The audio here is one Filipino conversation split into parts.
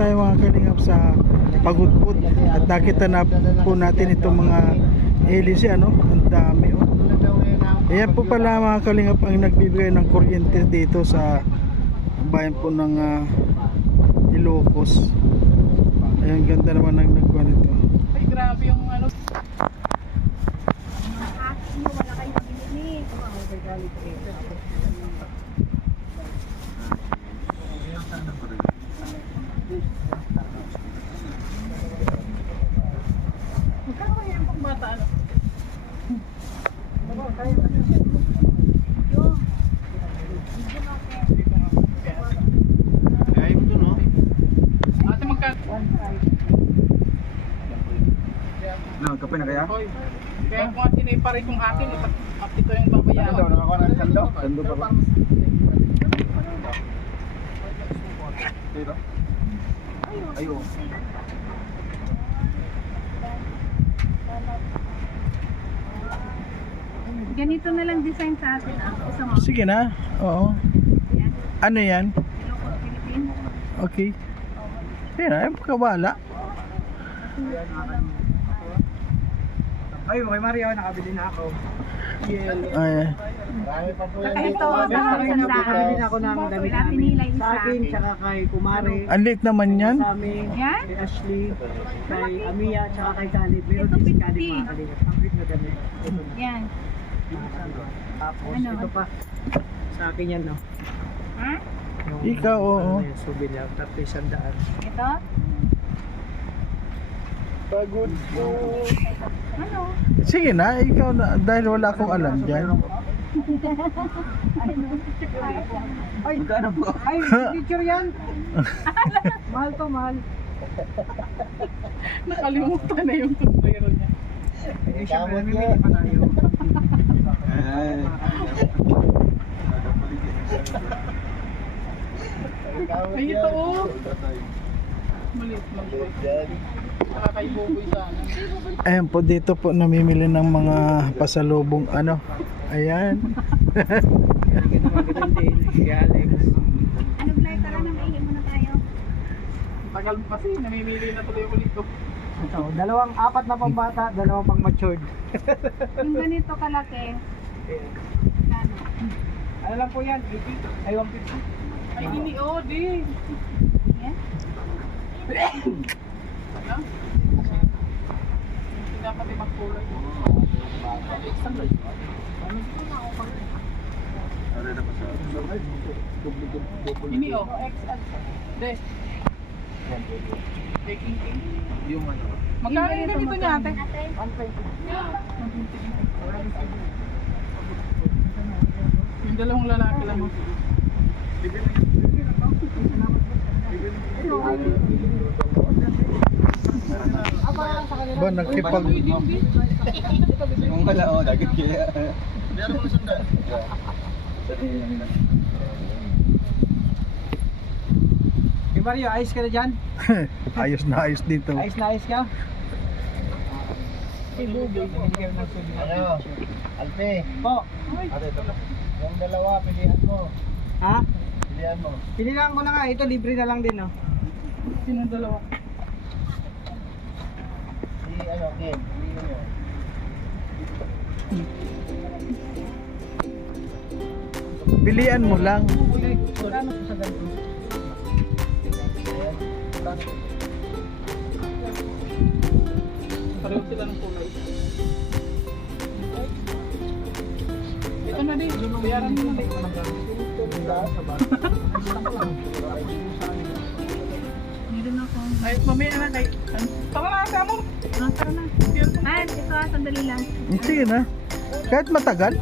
tayo mga kalingap sa Pagudpud at nakita na po natin itong mga hélice, ano, ang dami, oh. Ayan po pala mga kalingap ang nagbibigay ng kuryente dito sa bayan po ng Ilocos. Ayan, ganda naman ang nagkuha nito. Ay, grabe yung ano. Wala kayong mabili. Magkano kaya yung pangbata, ano? Kaya mo dun, oh. Ate, magkano? No, kape na kaya? Hoy, kaya kung atin ay parin yung akin, at ito yung babayaran. Nakakuha ng sando? Sando pa ba? Dito? Ayun. Ganito na lang design sa atin. Isang Sige na. Oo. yan. Ano yan? Ilocos, Philippines. Okay. Ayan, ay kabala. Ay, kay Mario, nakabili na ako. Ay, Ito, Nakabili na ako ng damit Wala pinilay namin. sa Sa akin, akin. tsaka kay Kumare. ang liit naman yan. Sa amin, Yan? kay Ashley, kay Amia, tsaka kay Caleb. Meron Ito, din si 50. Caleb mga kalingap. Ang cute na damit. Ito na. Yan. Tapos Ano? ito pa. Sa akin yan, no? Ha? Yung, Ikaw, oo. Ano yan, souvenir. Tapos 100. Ito? Pagod po. Ano? Sige na, ikaw na, dahil wala akong alam dyan. Ay, ay, picture yan. Mahal to, mahal. Nakalimutan na yung sombrero niya. Eh, syempre, namimili pa tayo. Ay, ito oh. Maliit lang po. Nakakaibuboy sana. Ayan po, dito po namimili ng mga pasalubong, ano. Ayan. Hindi naman ganun din. Si Alex. Ano Clay? Tara na, maihi muna tayo. Tagal mo kasi, namimili na tuloy ulit ko. Ito, apat na pambata, dalawang pang matured. Yung ganito kalaki. Ano? Ano lang po yan? 80? Ay, 150. Ay, ini oh, di. Yan? Ano? Hindi dapat ay magkulay. Ini oh, XL. De. Taking king. Yung ano. Magkano yung ganito niya ate? Yung dalawang lalaki lang. Ba, nagkipag... Yung wala, oh, dagit kaya. Hey Mario, ayos ka na dyan? ayos na ayos dito. Ayos na ayos ka? Bibigyan ng souvenir. Ano? Alpe, Po, yung dalawa, pilihan mo. ha? Pilihan mo. Pilihan ko na nga, ito libre na lang din, no? Sino yung dalawa? Si, ano, Ken, pilihan mo. Pilian mo lang. Magkano sa ganito? Pareho sila ng kulay. Ito na din, bayaran mo na din. Meron ako. Ay, mamaya na kay... Tama na, kamo. Tara na. Ah, ito sandali lang. Sige na. Kahit matagal.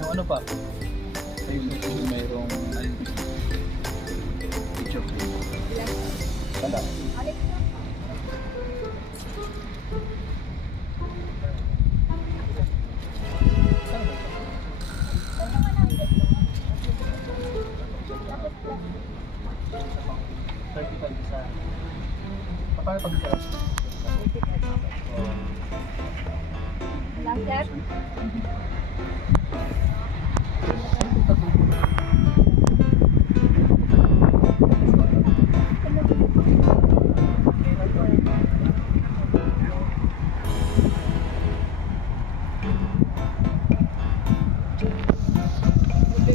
Yung ano pa? Yung mayroong picture. Wala. Lang, sir.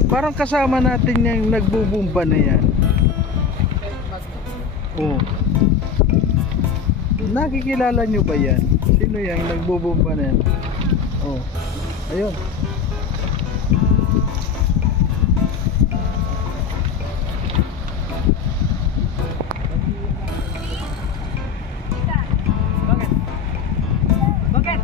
Parang kasama natin yung nagbubumba na yan. Oh. Nakikilala nyo ba yan? Sino yung nagbubumba na yan? Oh. Ayun. Bakit? Bakit?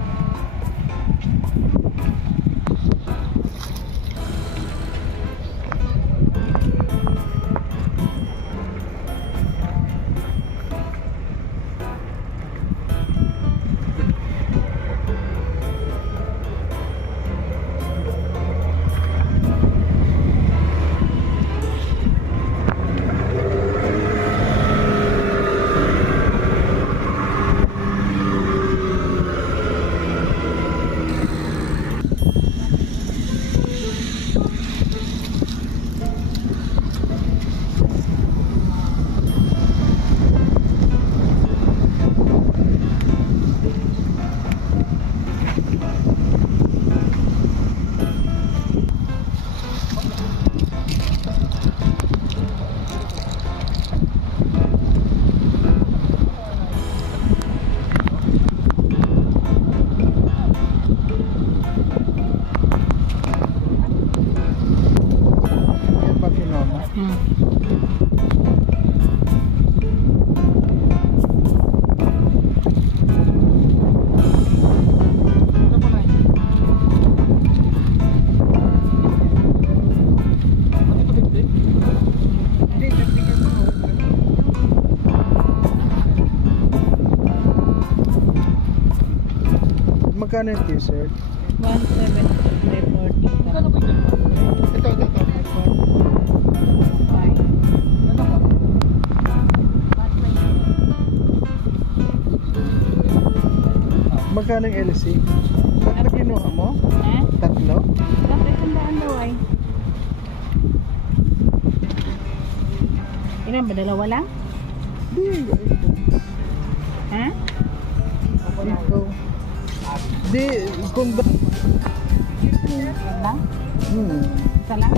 Yan ba pinoma? Magkano yung t-shirt? 170. Ito. Magkano yung LC? Tatlo kinuha mo? Eh? Tatlo? Bakit ang daan daw ay? Ilan ba? Dalawa lang? Di, Ha? ito. Di, kung ba... Ilan lang? Isa lang?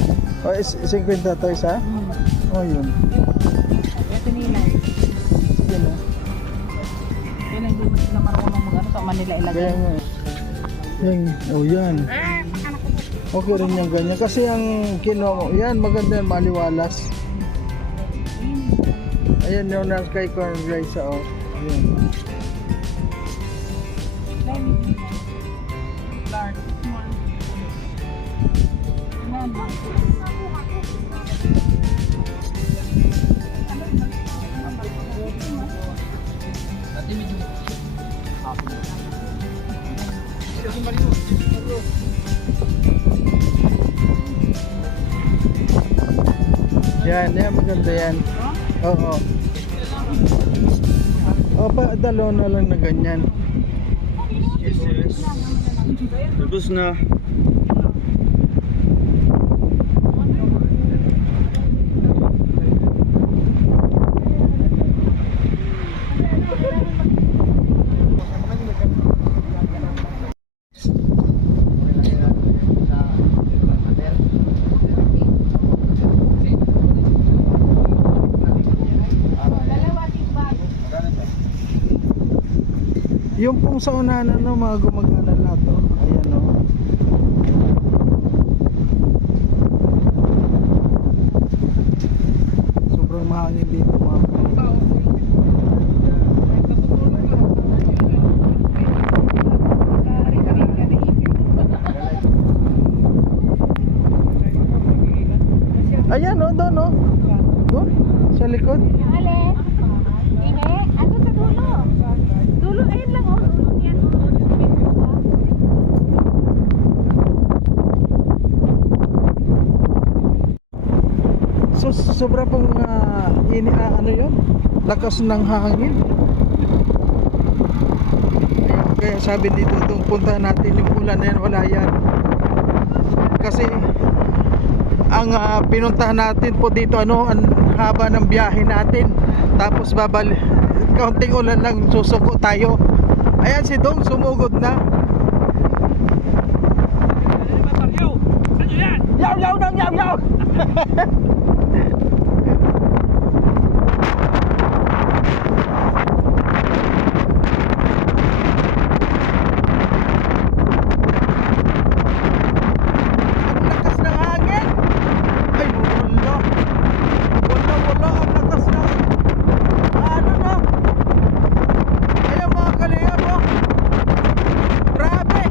O, 50 to isa? O, yun. Ito nila. Sige na. Yan hindi ba sila marunong mag-ano sa Manila ilagay? Kaya nga. Yan, yan. Okay rin yung ganyan. Kasi ang kinuha, yan, maganda yan, maliwalas. Ayan yung kay Corn Rice, oh. Ayan. Large, small. Yan, maganda yan. Oo. O, dalawa na lang na ganyan. Yes. Tapos na. Yung pong sa unahan, ano, mga gumagana lahat, oh. Ayan, oh. Sobrang mahangin dito, mga ayan, oh, doon, oh. Doon, sa likod. Ale, Ine, ano sa dulo? Dulo, ayun lang, oh. Yan, So, sobra pong ano yun? Lakas ng hangin. Kaya sabi ni Dudong, puntahan natin yung ulan na yan, wala yan. Kasi ang pinuntahan natin po dito, ano, ang haba ng biyahe natin. Tapos kaunting ulan lang, susuko tayo. Ayan si Dong, sumugod na. Yaw, yaw, Dong, yaw, yaw. Ang lakas ng hangin. Ay, wala. Wala, ang lakas ng ano na. Ayan mga kalingap, oh. Grabe.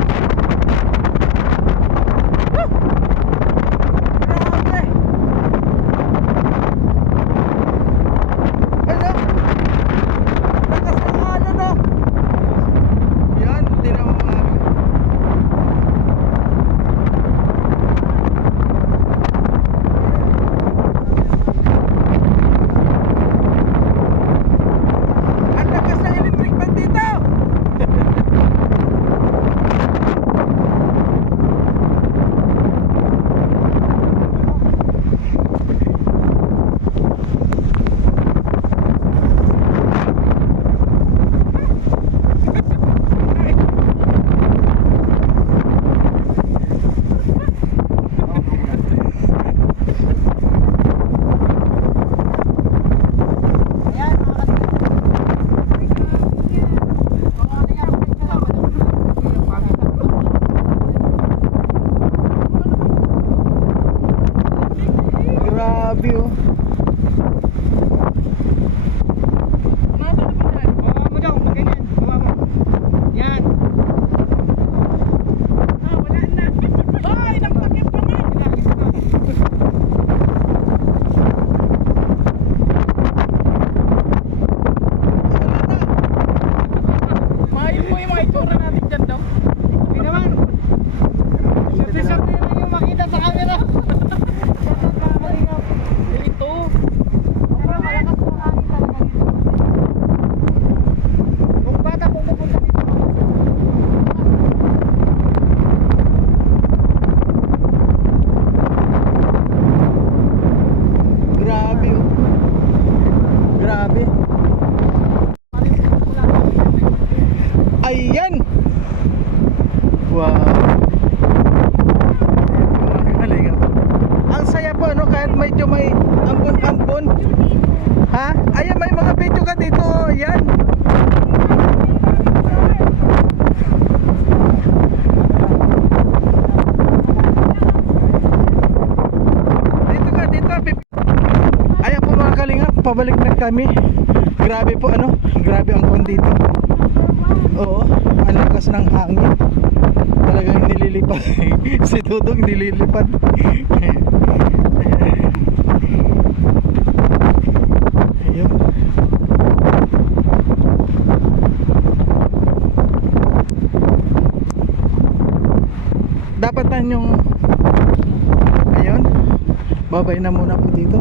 Woo! Grabe. Ano? Lakas ng ano, no? Yan, tinawa mga. Ang lakas ng electric fan dito. Grabe, oh. Bawa mo daw, ganyan. Bawa mo. Yan. Ay, nagpakit pa man. Mahal mo yung mga itsura natin dyan daw. Hindi naman. Sabi lang yung makita sa camera. Ito. Pero malakas yung hangin talaga dito. Kung bata pupunta dito. Grabe, oh. Grabe. Ayan. Wow. Mga kalingap. Ang saya po, ano, kahit medyo may ambon-ambon. Ha? Ayan, may mga video ka dito. Ayan. Dito ka, dito. Ayan po mga kalingap, pabalik na kami. Grabe po, ano, grabe ang kon dito. Oo, ang lakas ng hangin. Talagang nililipad. Si Dudong nililipad. Ayun. Dapat na yung ayun. Babay na muna po dito.